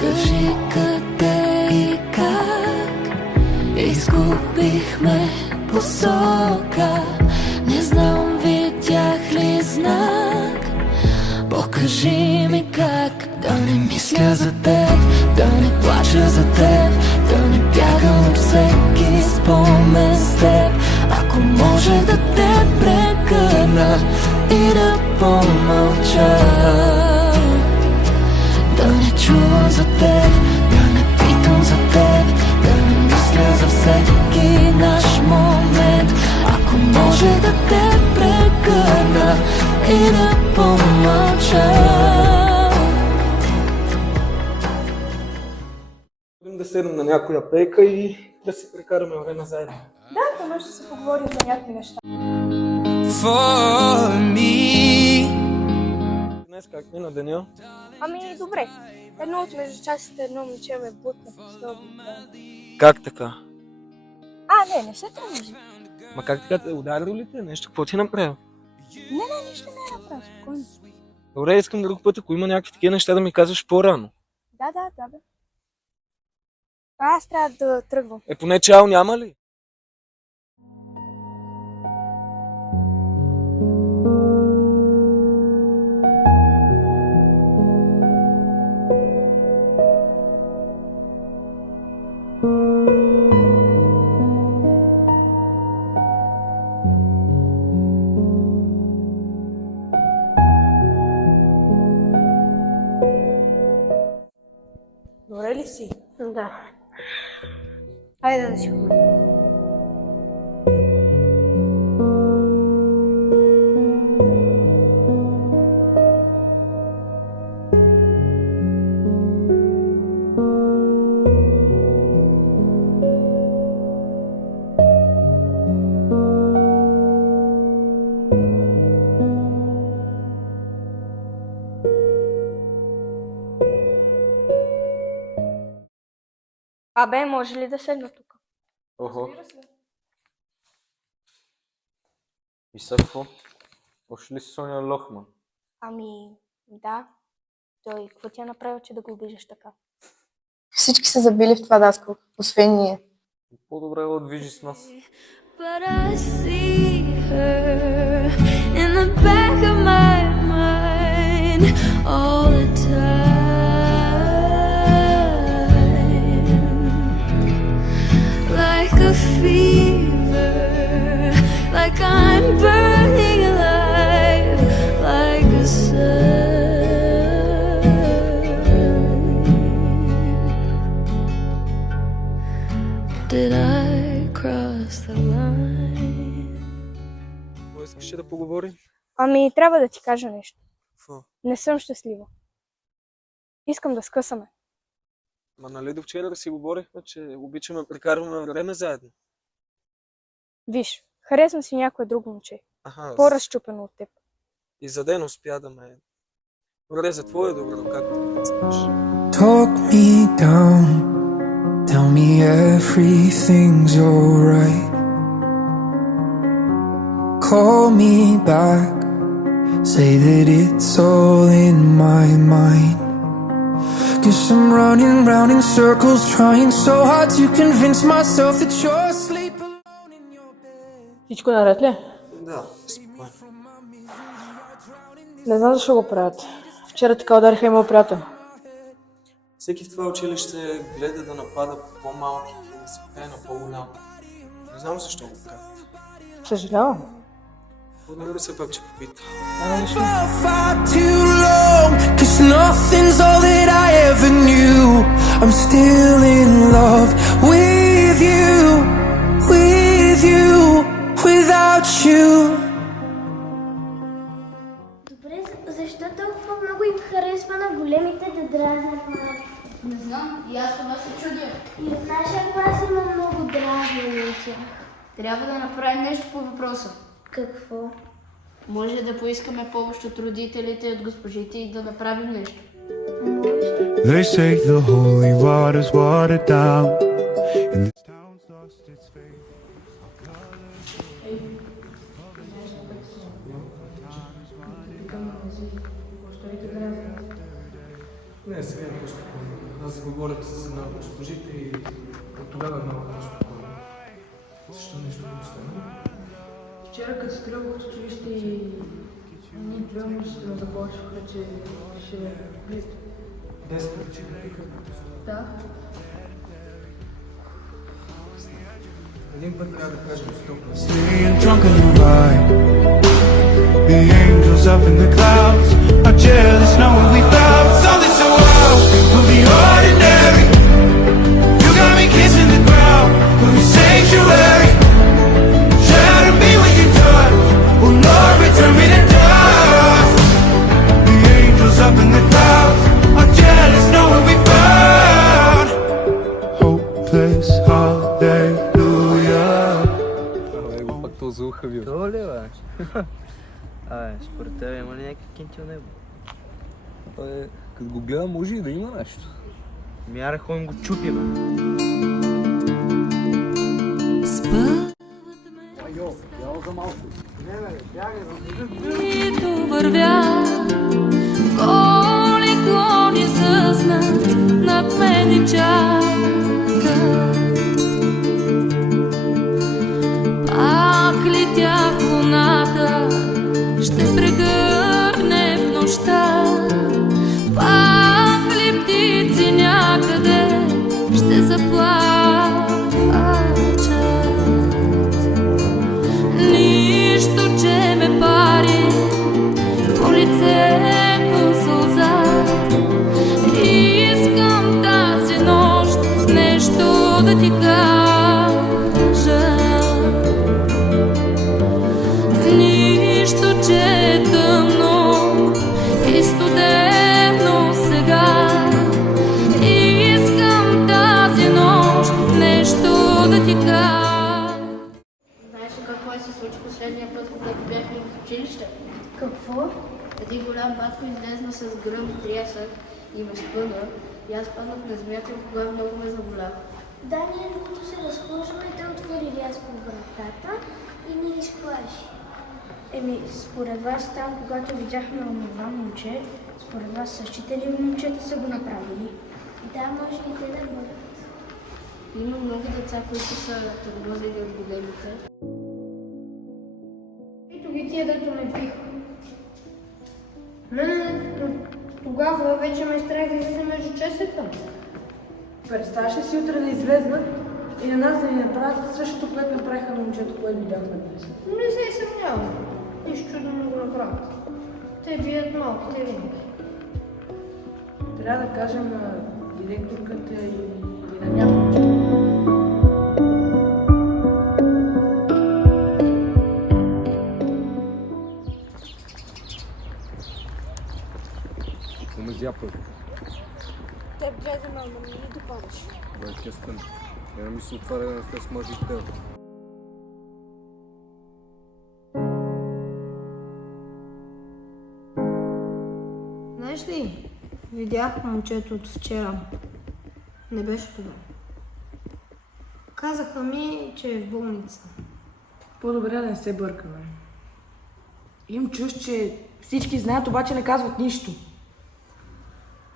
Кажи къде и как изгубихме посока. Не знам, видях ли знак. Покажи ми как да не мисля за теб, да не плача за теб, да не бягам от всеки спомен с теб. Ако може да те прегърна и да помълча, да не чувам за теб, да не питам за теб, да не мисля за всеки наш момент. Ако може да те прегърна и да помълча. Да седнем на някоя пейка и да си прекараме време заедно. Да, то може да се поговорим за някакви неща. Днес как мина деня? Ами, добре. Едно от междучасите, едно момче ме бутна. Как така? Не се тръжи. Ма как така те ударил ли те? Нещо, какво ти направил? Не, нищо не е направо, спокойно. Добре, искам друг път, ако има някакви такива неща, да ми казваш по-рано. Да, бе. Аз трябва да тръгвам. Поне чао няма ли? Добре ли си? Да. Хайде да си ходим. Абе, може ли да седна тук? Охо. И сега какво? Още ли си Соня Лохман? Ами, да. Той, какво ти е направил, че да го обиждаш така? Всички са забили в това даскал, освен ние. По-добре го движи с нас. But I see her in the back of my mind all the time, like a fever, like I'm burning alive, like a sun. Did I cross the line? Какво искаш да поговорим? Ами, трябва да ти кажа нещо. Какво? Не съм щастлива. Искам да скъсаме. Ма нали до вчера да си говорихме, че обичаме да прекарваме време заедно? Виж, харесвам си някое друго момче. Аха, По-разчупено от теб. и за ден успя да ме... Добре, за твое добро, както искаш. Talk me down, tell me everything's alright. Call me back, say that it's all in my mind. Guess I'm running round in circles, trying so hard to convince myself that you're asleep alone in your bed. Всичко наред ли? Да, спокойно. Не знам защо го правят. Вчера така удариха и моят приятел. Всеки в това училище гледа да напада по-малки и да се пее на по-голям. Не знам защо го правят. Съжалявам. Благодаря се пак, че попита. For far too long, 'cause nothing's all that I ever knew. I'm still in love with you, without you. Добре, защо толкова много им харесва на големите да дразнят малки? Не знам, и аз това се чудя. И в нашия клас има много дразнени от тях. Трябва да направим нещо по въпроса. Какво? Може да поискаме помощ от родителите и от госпожите и да направим нещо. They say the holy water's watered down, and this town's lost its faith. Не, сега е по-спокойно. Аз говорих с една от госпожите и от тогава е много по-спокойно. Защо нещо не стана? Вчера като се тръгвах от училище и ни двама ще ме започнаха, че ще ме бият. Без причина вика. Да. Един път трябва да кажем стоп. Staying drunk on your vibe. The angels up in the clouds are jealous knowing we found something so wild. We'll be ordinary. You got me kissing the ground. We'll be sanctuary. Shadow me when you touch. Oh Lord, return me to dust. The angels up in the clouds are jealous knowing we found hopeless hallelujah. Его пак то за уха бил. То ли, бе? Според тебе има ли някакви кинти от него? Като го гледам, може и да има нещо. Мяра ходим го чупи, бе. Които вървя, голи клони съзнат над мен и чакат. Пак летя в луната, ще прегърне в нощта. Пак ли птици някъде ще заплачат. Нищо, че ме пари по лицето сълза. Искам тази нощ нещо да ти кажа. Нищо, че е тъмно и студено сега. Искам тази нощ нещо да ти кажа. Знаеш ли какво се случи последния път, когато бяхме в училище? Какво? Един голям батко излезна с гръм трясък и ме спъна. И аз паднах на земята и кога много ме заболя. Да, ние докато се разхождаме, той отвори рязко вратата и ни изплаши. Според вас там, когато видяхме онова момче, според вас същите ли момчета са го направили? Да, може и те да бъдат. Има много деца, които са тормозили от големите. Ето ги тия, дето ме пиха. Мене тогава вече ме страх да излезе между чесета. Представяш ли си утре да излезнат и на нас да ни направят същото, което направиха на момчето, което видяхме днес? Не се съмнявам. Нищо чудо да го направят. Те бият малките винаги. Трябва да кажем на директорката и на някой. Ама зяпа. Теб гледаме, ама не ми допадаш. Бе, стън. Не ми се отваря на фес може и теб. Знаеш ли, видях момчето от вчера. Не беше това. Казаха ми, че е в болница. По-добре да не се бъркаме. Им чуш, че всички знаят, обаче не казват нищо.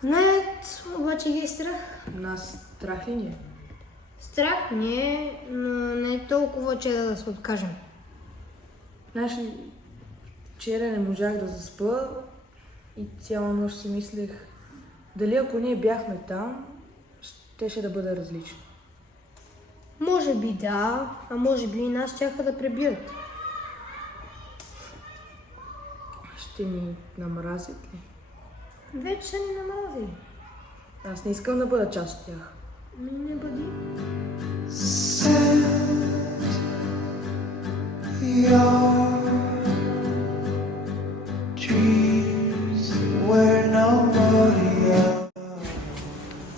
Знаят, обаче ги е страх. Нас страх ли ни е? Страх ни е, но не е толкова, че да се откажем. Знаеш ли, вчера не можах да заспа и цяла нощ си мислех, дали ако ние бяхме там, щеше да бъде различно. Може би да, а може би и нас чака да пребият. Ще ни намразят ли? Вече са ни намразили. Аз не искам да бъда част от тях. Не бъди.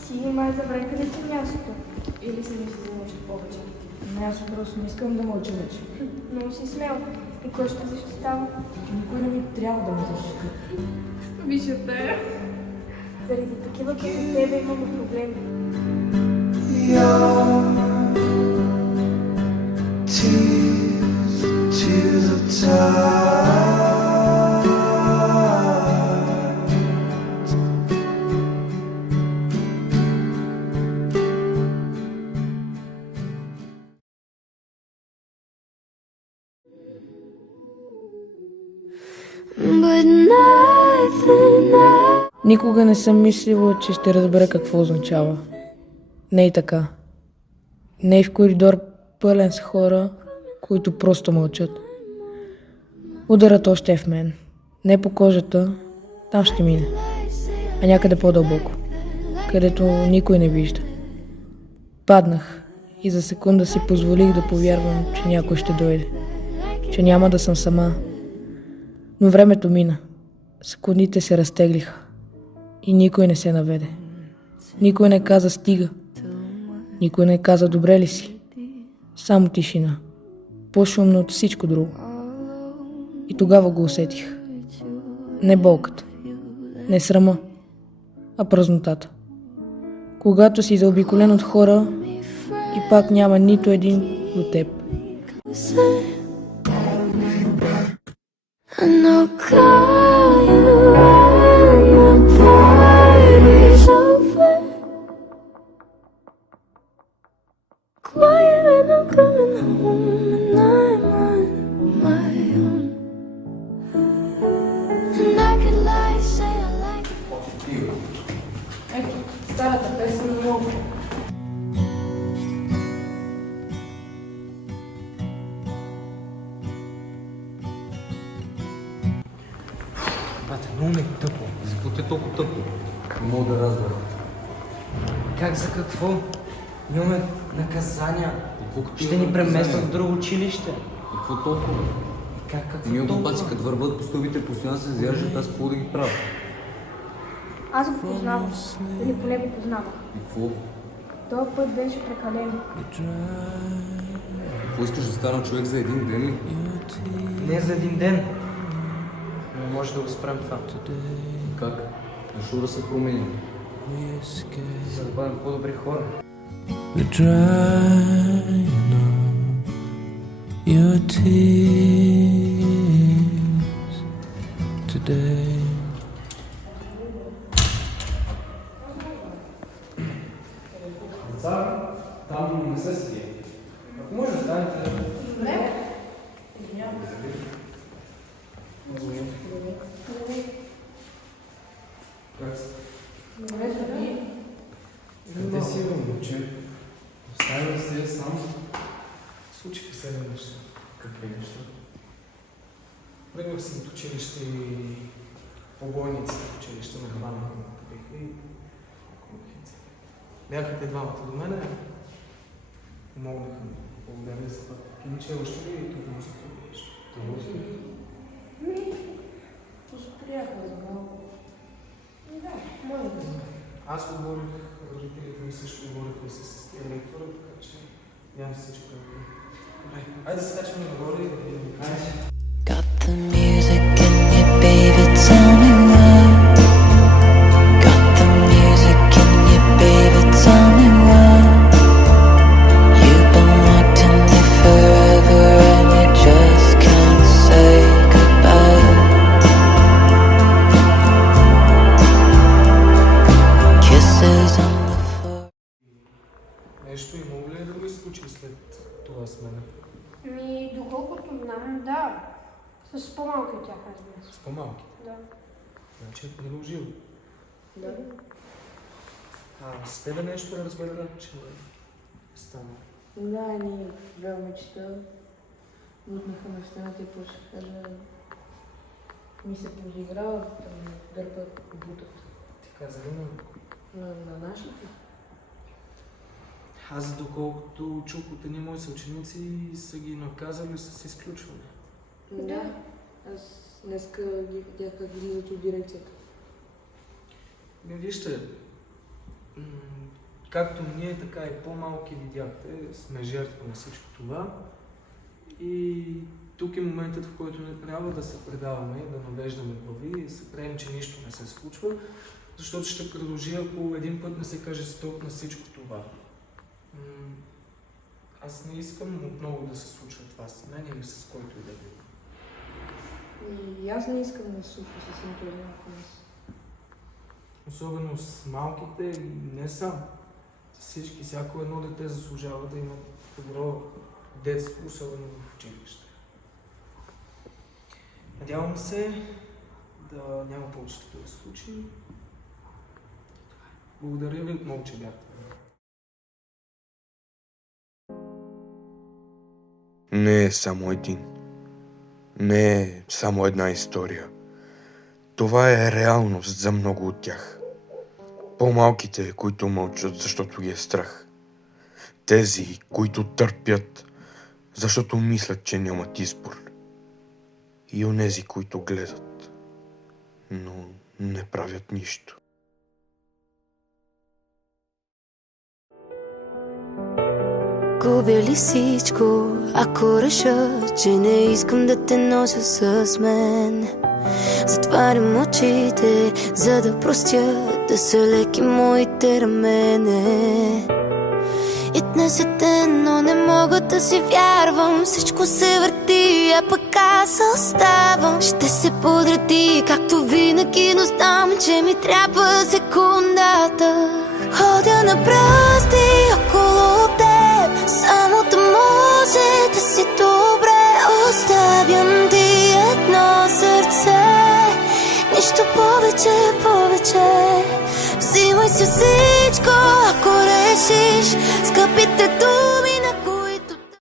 Ти май забравя къде ти мястото. Или си мисли за нещо повече? Не, аз просто не искам да мълча вече. Много си смел. И кой ще защитава? Никой не ми трябва да ме защити. Виждате. Заради такива като тебе имаме проблеми. Никога не съм мислила, че ще разбера какво означава. Не и така. Не и в коридор пълен с хора, които просто мълчат. Ударът още е в мен. Не по кожата, там ще мине. А някъде по-дълбоко, където никой не вижда. Паднах и за секунда си позволих да повярвам, че някой ще дойде. Че няма да съм сама. Но времето мина. Секундите се разтеглиха. И никой не се наведе. Никой не каза стига. Никой не каза добре ли си. Само тишина. По-шумно от всичко друго. И тогава го усетих. Не болката. Не срама. А празнотата. Когато си заобиколен от хора и пак няма нито един до теб. And I'll call you when the party's over. Quiet when I'm coming home and I'm on my own. And I could lie, say I like it. Ето, старата песен много. Бате, много ми е тъпо. Защо ти е толкова тъпо? Не мога да разбера. Как за какво? Имаме наказания. Колко Ще ни преместят в друго училище. И какво толкова? Какво Ние толкова? глупаци, като върват по стълбите, постоянно се заяждат, аз какво да ги правя? Аз го познавам. Или поне го познавах. И какво? Този път беше прекалено. Какво искаш да стана човек за един ден ли? Не за един ден. Но може да го спрем това. Как? Защо да се променим? За да бъдем по-добри хора. We're drying up your tears today. Там не се седи. Ако може да станете... Как сте? Къде си е, момче? Остави да се сам. Случиха се едни неща. Какви неща? Тръгнах съм от училище и побойниците в училище ме хванаха, ме побиха и бяха те двамата до мене. Помогнаха ми. Благодаря за това. Иначе още ли тук може да побиеш? Успяхме за малко. Да, може да. Аз говорих, родителите ми също говориха с директора, така че нямам всичко. Добре, айде да се качваме нагоре и да видим. Got the music in you, baby, tell me why. Got the music in you, baby, tell me why. You've been locked in there forever and you just can't say goodbye. Kisses on the floor. Нещо имало ли е да го изключи след това с мен? Доколкото знам, да. С по-малки от тях, разбира се. С по-малки? Да. Значи е продължил. Да. С тебе нещо е разбира, че е станало. Да, ние две момичета бутнаха на стената и почнаха да ми се подиграват, да ми дърпат и бутат. Ти каза ли На нашите? Аз доколкото чух от едни мои съученици са ги наказали с изключване. Да. Аз днеска ги видях как излизат от дирекцията. Вижте, както ние, така и по-малки видяхте, сме жертва на всичко това. И тук е моментът, в който не трябва да се предаваме, да навеждаме глави и се правим, че нищо не се случва, защото ще продължи, ако един път не се каже стоп на всичко това. Аз не искам отново да се случва това с мен или с който и да било. И аз не искам да се случва с нито един от нас. Особено с малките и не сам. С всички, всяко едно дете заслужава да има добро детство, особено в училище. Надявам се да няма повече такива случаи Благодаря ви отново, че бяхте. Не е само един. Не е само една история. Това е реалност за много от тях. По-малките, които мълчат, защото ги е страх. Тези, които търпят, защото мислят, че нямат избор. И онези, които гледат, но не правят нищо. Губя ли всичко, ако реша, че не искам да те нося с мен? Затварям очите, за да простя, да са леки моите рамене. И днес е ден, но не мога да си вярвам. Всичко се върти, а пък аз оставам. Ще се подреди, както винаги, но знам, че ми трябва секундата. Ходя на пръсти около теб, само да може да си добре. Оставям ти едно сърце, нищо повече. Взимай се всичко, ако решиш, скъпите думи